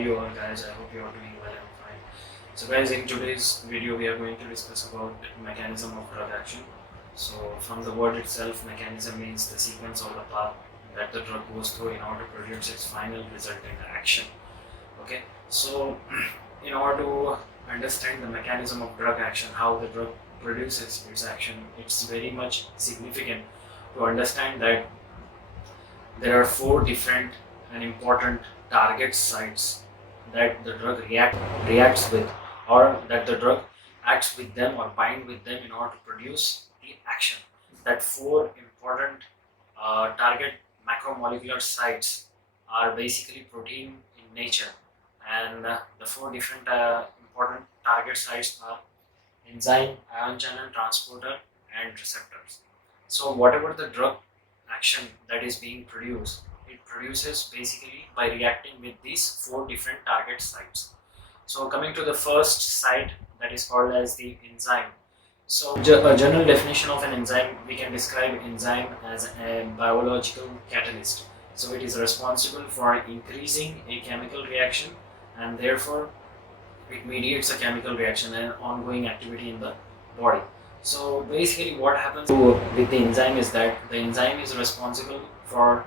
you all guys? I hope you are doing well and fine. So guys, in today's video we are going to discuss about mechanism of drug action. So from the word itself, mechanism means the sequence or the path that the drug goes through in order to produce its final resultant action. Okay, so in order to understand the mechanism of drug action, how the drug produces its action, it's very much significant to understand that there are four different and important target sites that the drug reacts with, or that the drug acts with them or bind with them in order to produce the action. That four important target macromolecular sites are basically protein in nature, and the four different important target sites are enzyme, ion channel, transporter, and receptors. So whatever the drug action that is being produced, it produces basically by reacting with these four different target sites. So coming to the first site, that is called as the enzyme. So a general definition of an enzyme, we can describe enzyme as a biological catalyst. So it is responsible for increasing a chemical reaction, and therefore it mediates a chemical reaction and ongoing activity in the body. So basically what happens with the enzyme is that the enzyme is responsible for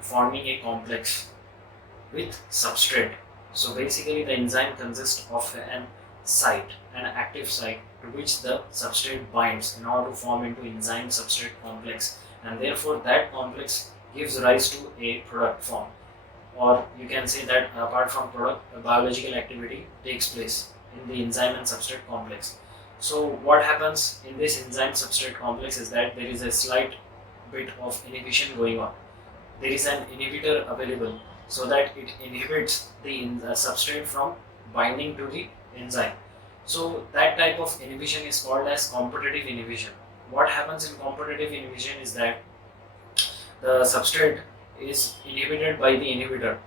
forming a complex with substrate. So basically the enzyme consists of an site, an active site, to which the substrate binds in order to form into enzyme substrate complex, and therefore that complex gives rise to a product form. Or you can say that apart from product, biological activity takes place in the enzyme and substrate complex. So what happens in this enzyme substrate complex is that there is a slight bit of inhibition going on. There is an inhibitor available so that it inhibits the substrate from binding to the enzyme. So that type of inhibition is called as competitive inhibition. What happens in competitive inhibition is that the substrate is inhibited by the inhibitor.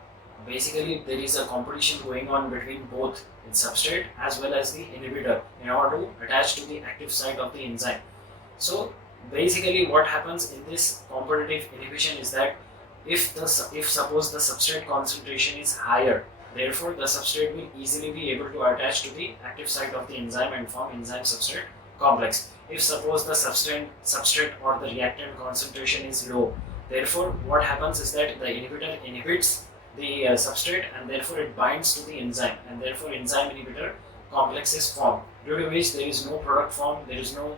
Basically, there is a competition going on between both the substrate as well as the inhibitor in order to attach to the active site of the enzyme. So basically what happens in this competitive inhibition is that if suppose the substrate concentration is higher, therefore the substrate will easily be able to attach to the active site of the enzyme and form enzyme substrate complex. If suppose the substrate or the reactant concentration is low, therefore what happens is that the inhibitor inhibits the substrate, and therefore it binds to the enzyme, and therefore enzyme inhibitor complex is formed, due to which there is no product form, there is no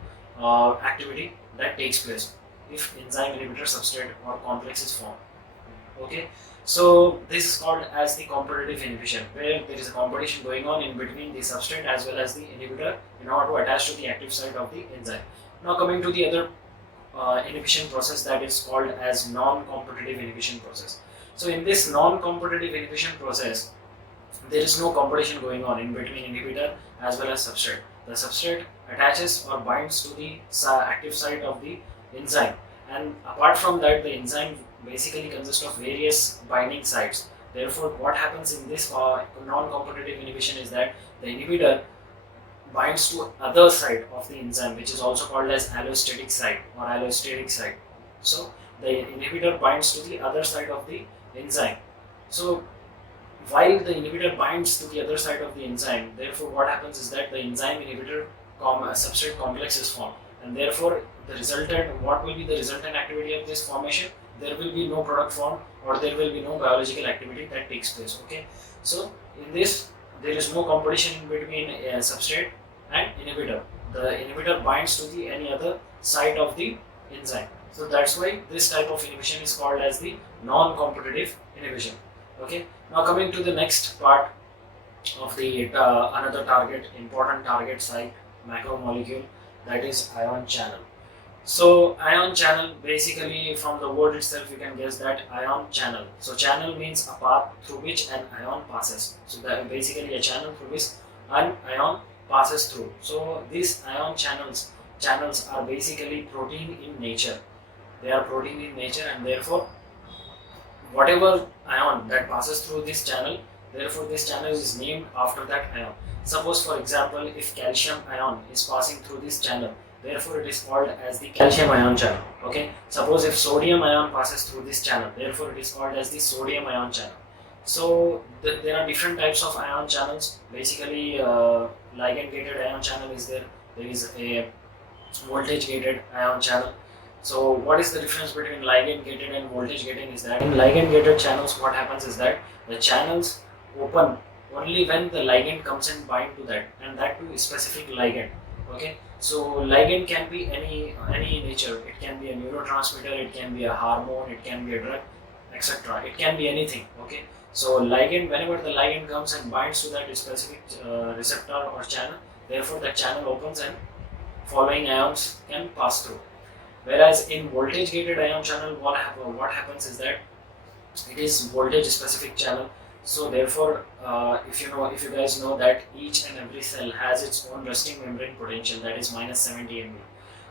activity that takes place if enzyme inhibitor substrate or complex is formed. Okay, so this is called as the competitive inhibition, where there is a competition going on in between the substrate as well as the inhibitor in order to attach to the active site of the enzyme. Now coming to the other inhibition process, that is called as non-competitive inhibition process. So in this non-competitive inhibition process, there is no competition going on in between inhibitor as well as substrate. The substrate attaches or binds to the active site of the enzyme, and apart from that the enzyme basically consists of various binding sites. Therefore what happens in this non-competitive inhibition is that the inhibitor binds to other side of the enzyme, which is also called as allostatic site or allosteric site. So the inhibitor binds to the other side of the enzyme. So while the inhibitor binds to the other side of the enzyme, therefore what happens is that the enzyme inhibitor substrate complex is formed, and therefore what will be the resultant activity of this formation? There will be no product formed, or there will be no biological activity that takes place. Okay, so in this there is no competition between substrate and inhibitor. The inhibitor binds to the any other site of the enzyme. So that's why this type of inhibition is called as the non-competitive inhibition. Okay, now coming to the next part of the another important target site macromolecule, that is ion channel. So ion channel, basically from the word itself you can guess that ion channel. So channel means a path through which an ion passes. So that basically a channel through which an ion passes through. So these ion channels are basically protein in nature. They are protein in nature, and therefore whatever ion that passes through this channel, therefore this channel is named after that ion. Suppose for example, if calcium ion is passing through this channel, therefore it is called as the calcium ion channel. Okay, suppose if sodium ion passes through this channel, therefore it is called as the sodium ion channel. So there are different types of ion channels. Basically, ligand gated ion channel is there. There is a voltage gated ion channel. So what is the difference between ligand gated and voltage gated is that in ligand gated channels what happens is that the channels open only when the ligand comes and bind to that, and that to a specific ligand. Okay, so ligand can be any nature. It can be a neurotransmitter, it can be a hormone, it can be a drug, etc. It can be anything. Okay, so ligand, whenever the ligand comes and binds to that specific receptor or channel, therefore the channel opens and following ions can pass through. Whereas in voltage gated ion channel, what happens is that it is voltage specific channel. So therefore, if you guys know that each and every cell has its own resting membrane potential, that is minus 70 MV.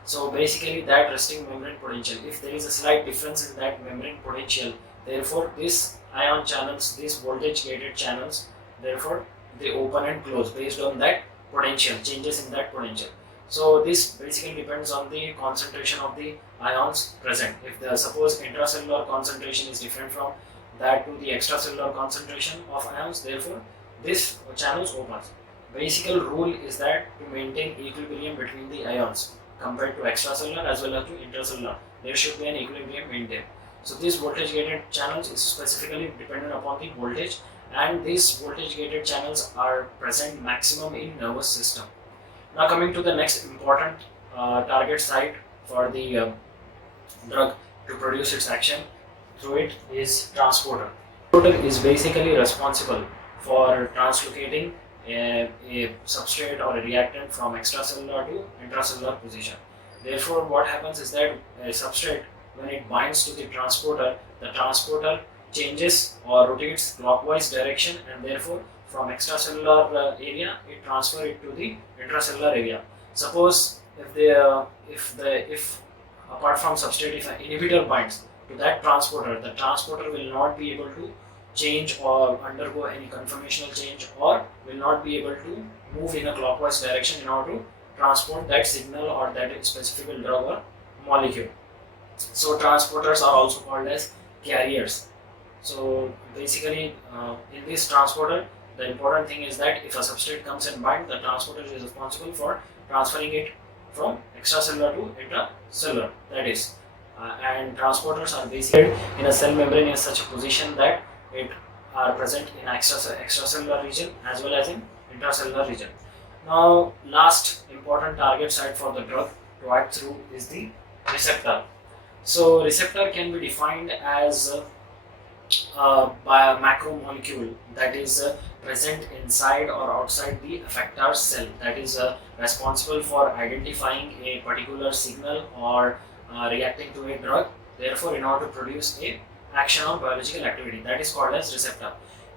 So basically that resting membrane potential, if there is a slight difference in that membrane potential, therefore these ion channels, these voltage gated channels, therefore they open and close based on that potential, changes in that potential. So this basically depends on the concentration of the ions present. If the suppose intracellular concentration is different from that to the extracellular concentration of ions, therefore this channels opens. Basic rule is that to maintain equilibrium between the ions compared to extracellular as well as to intracellular, there should be an equilibrium maintained. So these voltage gated channels is specifically dependent upon the voltage, and these voltage gated channels are present maximum in nervous system. Now coming to the next important target site for the drug to produce its action through it is transporter. Transporter is basically responsible for translocating a substrate or a reactant from extracellular to intracellular position. Therefore, what happens is that a substrate, when it binds to the transporter changes or rotates clockwise direction, and therefore from extracellular area it transfer it to the intracellular area. Suppose if apart from substrate, if an inhibitor binds to that transporter, the transporter will not be able to change or undergo any conformational change, or will not be able to move in a clockwise direction in order to transport that signal or that specific drug or molecule. So transporters are also called as carriers. So basically in this transporter, the important thing is that if a substrate comes and binds, the transporter is responsible for transferring it from extracellular to intracellular. That is, and transporters are basically in a cell membrane in such a position that it are present in extracellular region as well as in intracellular region. Now, last important target site for the drug to act through is the receptor. So receptor can be defined as by a macromolecule that is present inside or outside the effector cell, that is responsible for identifying a particular signal or reacting to a drug, therefore in order to produce a action or biological activity, that is called as receptor.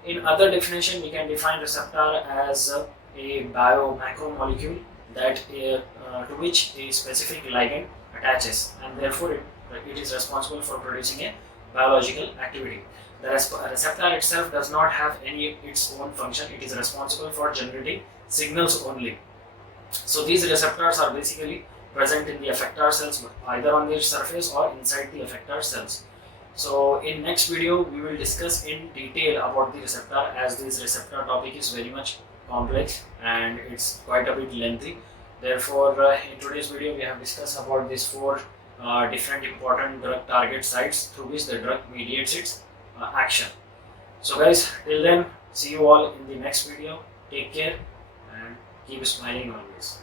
In other definition, we can define receptor as a biomacromolecule that to which a specific ligand attaches, and therefore it is responsible for producing a biological activity. The receptor itself does not have any its own function. It is responsible for generating signals only. So these receptors are basically present in the effector cells, either on their surface or inside the effector cells. So in next video we will discuss in detail about the receptor, as this receptor topic is very much complex and it's quite a bit lengthy. Therefore in today's video we have discussed about these four different important drug target sites through which the drug mediates its action. So guys, till then, see you all in the next video. Take care and keep smiling always.